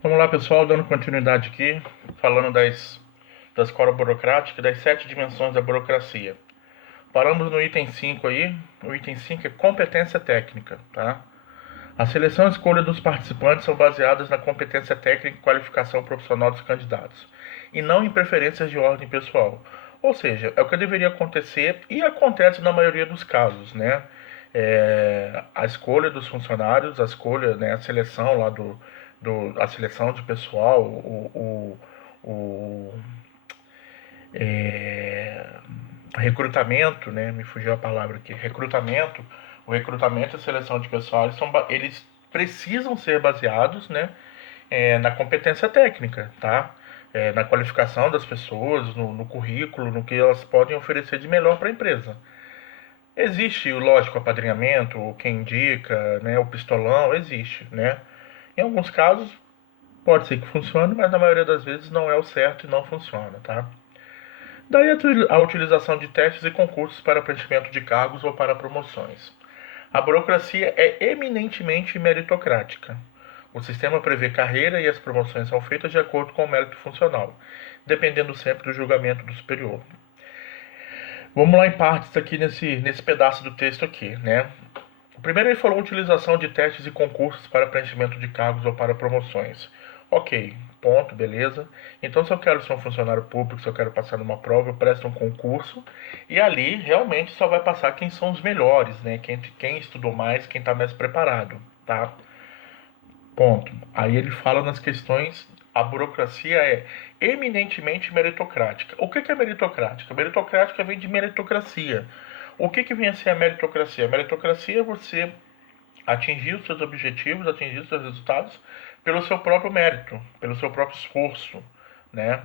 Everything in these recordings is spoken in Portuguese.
Vamos lá, pessoal, dando continuidade aqui, falando da escola burocrática, das 7 dimensões da burocracia. Paramos no item 5 aí. O item 5 é competência técnica, tá? A seleção e escolha dos participantes são baseadas na competência técnica e qualificação profissional dos candidatos, e não em preferências de ordem pessoal. Ou seja, é o que deveria acontecer e acontece na maioria dos casos, né? A escolha dos funcionários, a escolha, né, a seleção lá a seleção de pessoal, o é, recrutamento, né? Me fugiu a palavra aqui. O recrutamento e a seleção de pessoal, eles precisam ser baseados, né, na competência técnica, tá? Na qualificação das pessoas, no currículo, no que elas podem oferecer de melhor para a empresa. Existe, lógico, o apadrinhamento, quem indica, né, o pistolão, existe, né? Em alguns casos pode ser que funcione, mas na maioria das vezes não é o certo e não funciona, tá? Daí a utilização de testes e concursos para preenchimento de cargos ou para promoções. A burocracia é eminentemente meritocrática. O sistema prevê carreira e as promoções são feitas de acordo com o mérito funcional, dependendo sempre do julgamento do superior. Vamos lá em partes aqui nesse pedaço do texto aqui, né? Primeiro ele falou utilização de testes e concursos para preenchimento de cargos ou para promoções. Ok, ponto, beleza. Então se eu quero ser um funcionário público, se eu quero passar numa prova, eu presto um concurso e ali realmente só vai passar quem são os melhores, né? Quem estudou mais, quem está mais preparado, tá? Ponto. Aí ele fala nas questões, a burocracia é eminentemente meritocrática. O que é meritocrática? Meritocrática vem de meritocracia. O que vem a ser a meritocracia? A meritocracia é você atingir os seus objetivos, atingir os seus resultados pelo seu próprio mérito, pelo seu próprio esforço, né?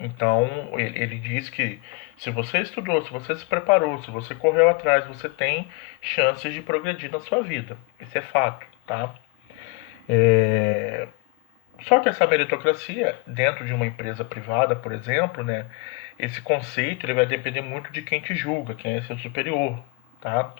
Então ele diz que se você estudou, se você se preparou, se você correu atrás, você tem chances de progredir na sua vida. Isso é fato, tá? É, Só que essa meritocracia, dentro de uma empresa privada, por exemplo, né, esse conceito ele vai depender muito de quem te julga, quem é seu superior, tá?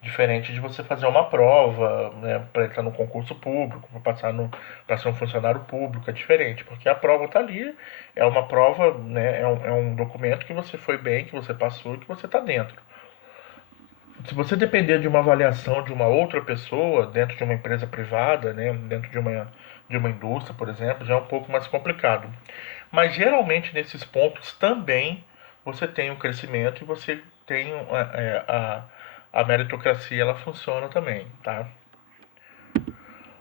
Diferente de você fazer uma prova, né, para entrar no concurso público, para ser um funcionário público, é diferente, porque a prova está ali, é uma prova, né, é um documento que você foi bem, que você passou e que você está dentro. Se você depender de uma avaliação de uma outra pessoa dentro de uma empresa privada, né, dentro de uma indústria, por exemplo, já é um pouco mais complicado. Mas geralmente nesses pontos também você tem um crescimento e você tem a meritocracia, ela funciona também, tá?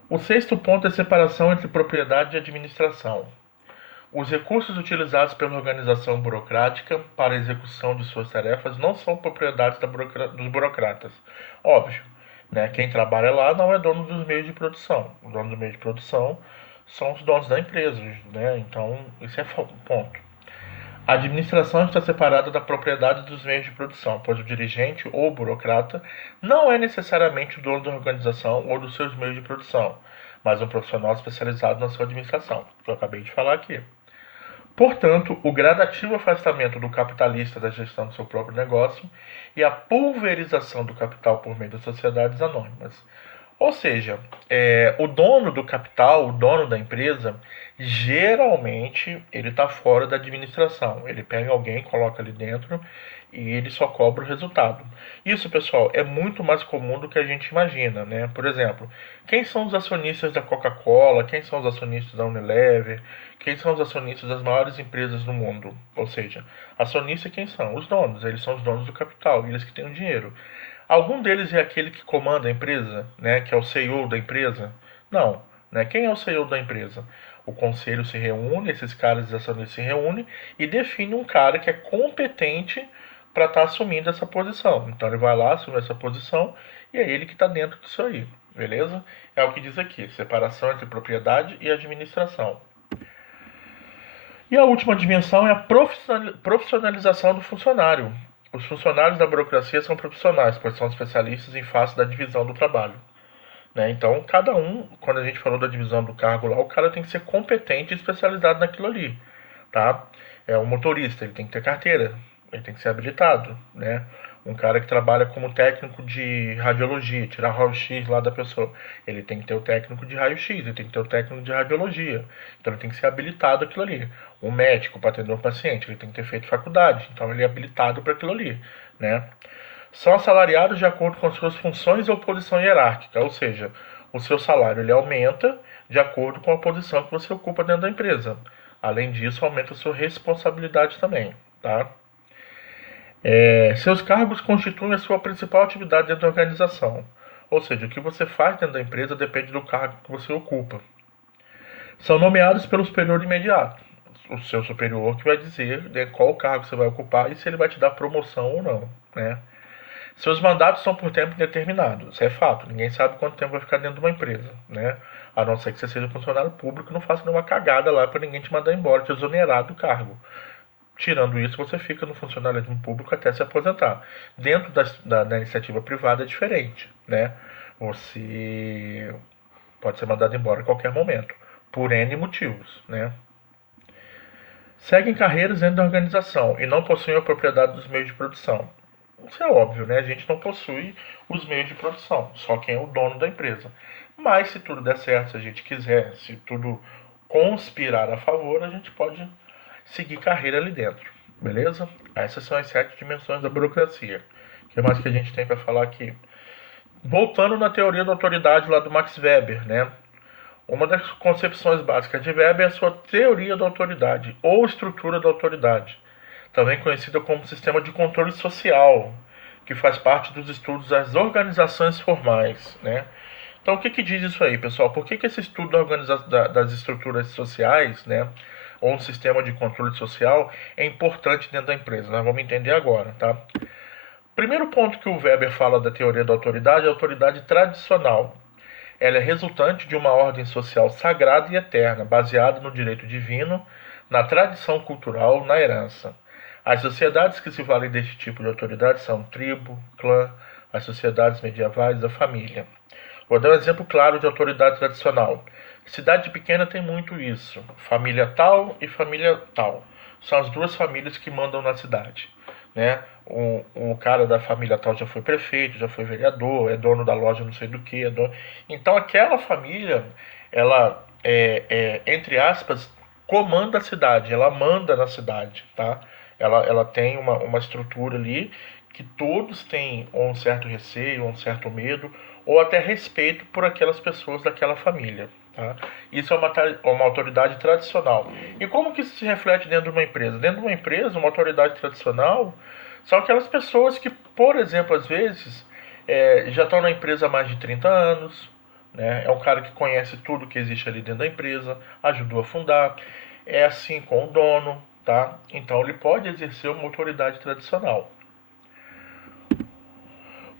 O sexto ponto é a separação entre propriedade e administração. Os recursos utilizados pela organização burocrática para a execução de suas tarefas não são propriedades dos burocratas. Óbvio, né? Quem trabalha lá não é dono dos meios de produção. O dono do meio de produção são os donos da empresa, né? Então, isso é ponto. A administração está separada da propriedade dos meios de produção, pois o dirigente ou burocrata não é necessariamente o dono da organização ou dos seus meios de produção, mas um profissional especializado na sua administração, que eu acabei de falar aqui. Portanto, o gradativo afastamento do capitalista da gestão do seu próprio negócio e a pulverização do capital por meio das sociedades anônimas. Ou seja, o dono do capital, o dono da empresa, geralmente ele está fora da administração. Ele pega alguém, coloca ali dentro e ele só cobra o resultado. Isso, pessoal, é muito mais comum do que a gente imagina, né? Por exemplo, quem são os acionistas da Coca-Cola? Quem são os acionistas da Unilever? Quem são os acionistas das maiores empresas do mundo? Ou seja, acionista quem são? Os donos. Eles são os donos do capital, eles que têm o dinheiro. Algum deles é aquele que comanda a empresa, né? Que é o CEO da empresa? Não. Né? Quem é o CEO da empresa? O conselho se reúne, esses caras acionistas se reúnem e define um cara que é competente para estar assumindo essa posição. Então ele vai lá, assume essa posição e é ele que está dentro disso aí, beleza? É o que diz aqui: separação entre propriedade e administração. E a última dimensão é a profissionalização do funcionário. Os funcionários da burocracia são profissionais, pois são especialistas em face da divisão do trabalho. Né? Então, cada um, quando a gente falou da divisão do cargo lá, o cara tem que ser competente e especializado naquilo ali. Tá? É o motorista, ele tem que ter carteira, ele tem que ser habilitado. Né? Um cara que trabalha como técnico de radiologia, tirar raio-x lá da pessoa. Ele tem que ter o técnico de raio-x, ele tem que ter o técnico de radiologia. Então ele tem que ser habilitado aquilo ali. O médico, para atender um paciente, ele tem que ter feito faculdade. Então ele é habilitado para aquilo ali, né? São assalariados de acordo com suas funções ou posição hierárquica, ou seja, o seu salário ele aumenta de acordo com a posição que você ocupa dentro da empresa. Além disso, aumenta a sua responsabilidade também, tá? Seus cargos constituem a sua principal atividade dentro da organização. Ou seja, o que você faz dentro da empresa depende do cargo que você ocupa. São nomeados pelo superior imediato. O seu superior que vai dizer, né, qual cargo você vai ocupar e se ele vai te dar promoção ou não, né? Seus mandatos são por tempo indeterminado. Isso é fato. Ninguém sabe quanto tempo vai ficar dentro de uma empresa, né? A não ser que você seja funcionário público e não faça nenhuma cagada lá para ninguém te mandar embora, te exonerar do cargo. Tirando isso, você fica no funcionalismo público até se aposentar. Dentro da iniciativa privada é diferente, né? Você pode ser mandado embora a qualquer momento, por N motivos, né? Seguem carreiras dentro da organização e não possuem a propriedade dos meios de produção. Isso é óbvio, né? A gente não possui os meios de produção, só quem é o dono da empresa. Mas se tudo der certo, se a gente quiser, se tudo conspirar a favor, a gente pode seguir carreira ali dentro, beleza? Essas são as 7 dimensões da burocracia. O que mais que a gente tem para falar aqui? Voltando na teoria da autoridade lá do Max Weber, né? Uma das concepções básicas de Weber é a sua teoria da autoridade, ou estrutura da autoridade, também conhecida como sistema de controle social, que faz parte dos estudos das organizações formais, né? Então, o que diz isso aí, pessoal? Por que esse estudo das estruturas sociais, né, ou um sistema de controle social, é importante dentro da empresa? Nós vamos entender agora, tá? Primeiro ponto que o Weber fala da teoria da autoridade é a autoridade tradicional. Ela é resultante de uma ordem social sagrada e eterna, baseada no direito divino, na tradição cultural, na herança. As sociedades que se valem deste tipo de autoridade são tribo, clã, as sociedades medievais, a família. Vou dar um exemplo claro de autoridade tradicional. Cidade pequena tem muito isso. Família tal e família tal. São as duas famílias que mandam na cidade, né? O cara da família tal já foi prefeito, já foi vereador, é dono da loja não sei do que. Então aquela família, ela, entre aspas, comanda a cidade, ela manda na cidade, tá? Ela tem uma estrutura ali que todos têm um certo receio, um certo medo, ou até respeito por aquelas pessoas daquela família. Tá? Isso é uma autoridade tradicional. E como que isso se reflete dentro de uma empresa? Dentro de uma empresa, uma autoridade tradicional são aquelas pessoas que, por exemplo, às vezes, já estão na empresa há mais de 30 anos, né? É um cara que conhece tudo que existe ali dentro da empresa, ajudou a fundar, é assim com o dono, tá? Então ele pode exercer uma autoridade tradicional.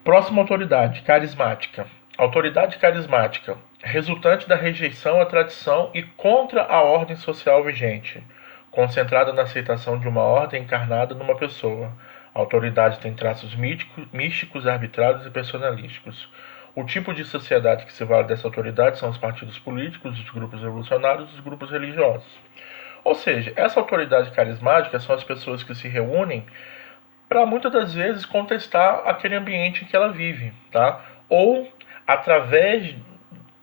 Próxima autoridade, carismática. Autoridade carismática, resultante da rejeição à tradição e contra a ordem social vigente, concentrada na aceitação de uma ordem encarnada numa pessoa. A autoridade tem traços místicos, arbitrários e personalísticos. O tipo de sociedade que se vale dessa autoridade são os partidos políticos, os grupos revolucionários e os grupos religiosos. Ou seja, essa autoridade carismática são as pessoas que se reúnem para muitas das vezes contestar aquele ambiente em que ela vive, tá? Ou através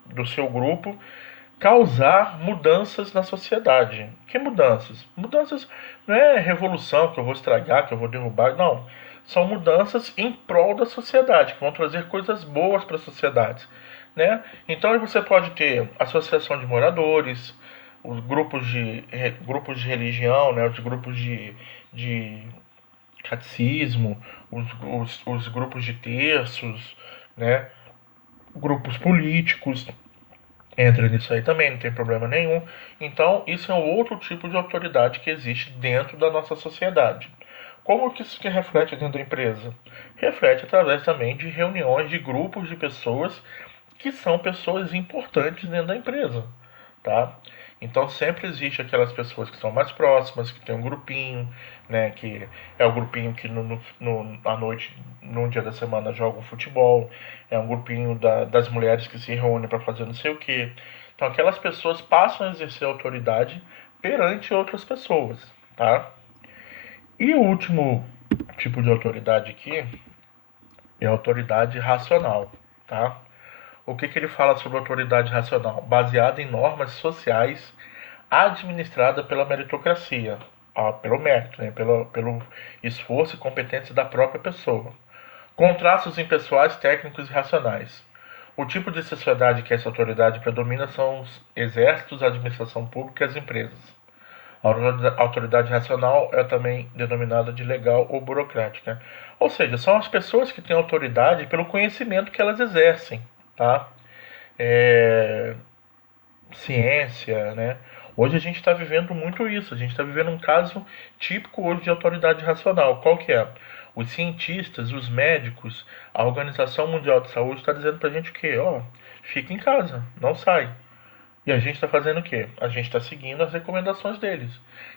do seu grupo causar mudanças na sociedade. Que mudanças? Mudanças não é revolução que eu vou estragar, que eu vou derrubar, não. São mudanças em prol da sociedade, que vão trazer coisas boas para a sociedade, né? Então você pode ter associação de moradores, os grupos de religião, né? Os grupos de catecismo, os grupos de terços, né? Grupos políticos, entra nisso aí também, não tem problema nenhum. Então, isso é um outro tipo de autoridade que existe dentro da nossa sociedade. Como que isso que reflete dentro da empresa? Reflete através também de reuniões de grupos de pessoas que são pessoas importantes dentro da empresa, tá? Então sempre existe aquelas pessoas que são mais próximas, que tem um grupinho, né? Que é o grupinho que à noite, num dia da semana, joga um futebol. É um grupinho das mulheres que se reúnem para fazer não sei o quê. Então aquelas pessoas passam a exercer autoridade perante outras pessoas, tá? E o último tipo de autoridade aqui e a autoridade racional, tá? O que ele fala sobre autoridade racional? Baseada em normas sociais, administrada pela meritocracia, pelo mérito, né? pelo esforço e competência da própria pessoa. Com traços impessoais, técnicos e racionais. O tipo de sociedade que essa autoridade predomina são os exércitos, a administração pública e as empresas. A autoridade racional é também denominada de legal ou burocrática. Ou seja, são as pessoas que têm autoridade pelo conhecimento que elas exercem, tá? É, ciência, né? Hoje a gente está vivendo muito isso. A gente está vivendo um caso típico hoje de autoridade racional. Qual que é? Os cientistas, os médicos, a Organização Mundial de Saúde está dizendo para a gente o quê? Ó, fica em casa, não sai. E a gente está fazendo o quê? A gente está seguindo as recomendações deles.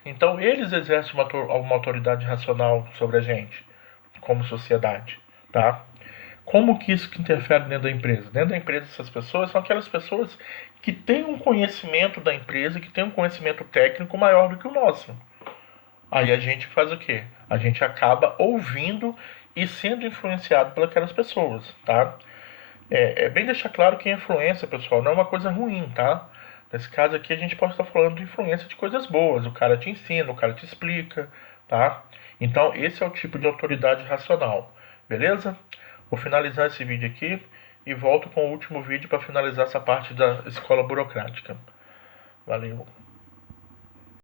Então, eles exercem uma autoridade racional sobre a gente, como sociedade, tá? Como que isso que interfere dentro da empresa? Dentro da empresa, essas pessoas são aquelas pessoas que têm um conhecimento da empresa, que têm um conhecimento técnico maior do que o nosso. Aí a gente faz o quê? A gente acaba ouvindo e sendo influenciado por aquelas pessoas, tá? É bem deixar claro que a influência, pessoal, não é uma coisa ruim, tá? Nesse caso aqui a gente pode estar falando de influência de coisas boas. O cara te ensina, o cara te explica, tá? Então esse é o tipo de autoridade racional, beleza? Vou finalizar esse vídeo aqui e volto com o último vídeo para finalizar essa parte da escola burocrática. Valeu!